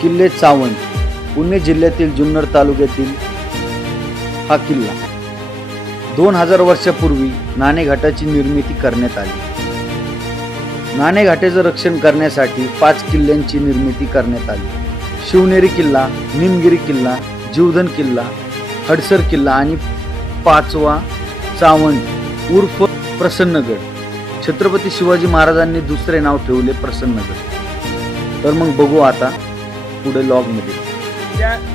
किल्ले चावण पुणे जिल्ह्यातील जुन्नर तालुक्यातील हा किल्ला 2000 वर्षापूर्वी नाणेघाटाची निर्मिती करण्यात आली। नाणेघाटाचे रक्षण करण्यासाठी 5 किल्ल्यांची निर्मिती करण्यात आली। शिवनेरी किल्ला, निमगिरी किल्ला, जीवधन किल्ला, हडसर किल्ला आणि 5वा चावण उर्फ प्रसन्नगड। छत्रपती शिवाजी महाराजांनी दुसरे नाव ठेवले प्रसन्नगड। तर मग बघू आता पुढे लॉग मध्ये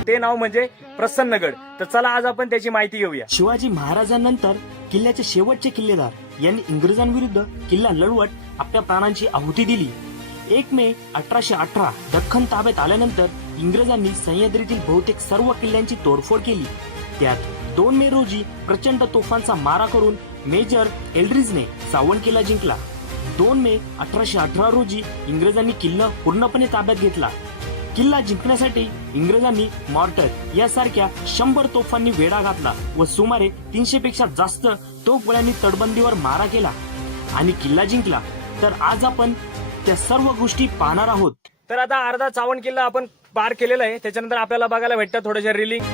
ते नाव म्हणजे प्रसन्नगड। तर चला आज आपण त्याची माहिती घेऊया। शिवाजी महाराजांनंतर किल्ल्याचे शेवटचे किल्लेदार यांनी इंग्रजांविरुद्ध किल्ला लढवत आपल्या प्राणांची आहुती दिली। 1 मे 1818 दख्खन ताब्यात आल्यानंतर इंग्रजांनी सह्याद्रीतील बहुतेक सर्व किल्ल्यांची तोडफोड केली। त्यात 2 मे रोजी प्रचंड तोफांचा मारा करून मेजर एल्ड्रिजने चावण किल्ला जिंकला। 2 मे 1818 रोजी इंग्रजांनी किल्ला पूर्णपणे ताब्यात घेतला। किल्ला जिंकण्यासाठी इंग्रजांनी मॉर्टर यासारख्या 100 तोफांनी वेढा घातला व सुमारे 300 पेक्षा जास्त तोफगोळ्यांनी तटबंदीवर मारा केला आणि किल्ला जिंकला। तर आज आपण त्या सर्व गोष्टी पाहणार आहोत। तर आता अर्धा चावण किल्ला आपण पार केलेला आहे। त्याच्यानंतर आपल्याला बघायला भेटतात थोड्याशा रिलिंग।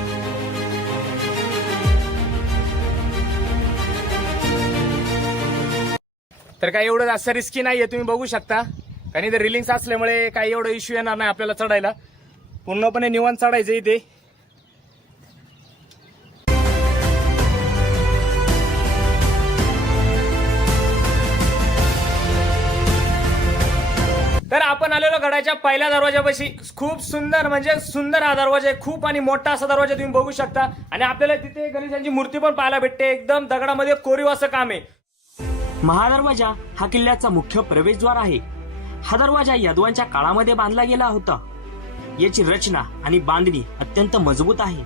तर काही एवढं जास्त रिस्की नाहीये, तुम्ही बघू शकता। कारण इथे रिलिंग्स असल्यामुळे काही एवढं इश्यू येणार नाही आपल्याला चढायला। पूर्णपणे निवांत चढायचं इथे। तर आपण आलेलो गडाच्या पहिल्या दरवाजापाशी। खूप सुंदर म्हणजे सुंदर हा दरवाजा आहे, खूप आणि मोठा असा दरवाजा तुम्ही बघू शकता। आणि आपल्याला तिथे गणेशांची मूर्ती पण पाहायला भेटते, एकदम दगडामध्ये कोरीव असं काम आहे। महादरवाजा हा किल्ल्याचा मुख्य प्रवेशद्वार आहे। हा दरवाजा यादवांच्या काळामध्ये बांधला गेला होता। याची रचना आणि बांधणी अत्यंत मजबूत आहे।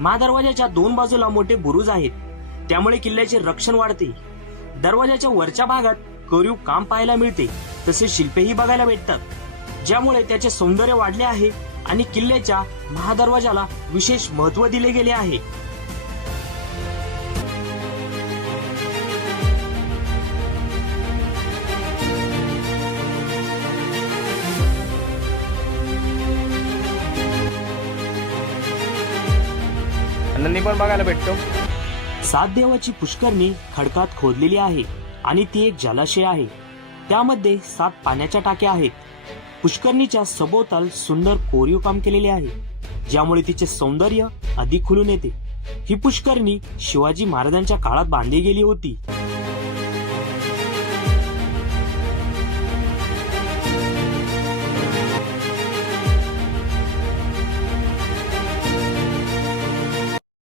महादरवाजाच्या 2 बाजूला मोठे बुरुज आहेत, त्यामुळे किल्ल्याचे रक्षण वाढते। दरवाजाच्या वरच्या भागात कोरीव काम पाहायला मिळते, तसे शिल्पेही बघायला भेटतात, ज्यामुळे त्याचे सौंदर्य वाढले आहे आणि किल्ल्याच्या महादरवाजाला विशेष महत्त्व दिले गेले आहे। नंदी पण बघायला भेटतो। 7 देवाची पुष्करणी खडकात खोदलेली आहे आणि ती एक जलाशय आहे। त्यामध्ये 7 पाण्याच्या टाक्या आहेत। पुष्करणीच्या सभोवताल सुंदर कोरीव काम केलेले आहे, ज्यामुळे तिचे सौंदर्य अधिक खुलून येते। ही पुष्करणी शिवाजी महाराजांच्या काळात बांधली गेली होती।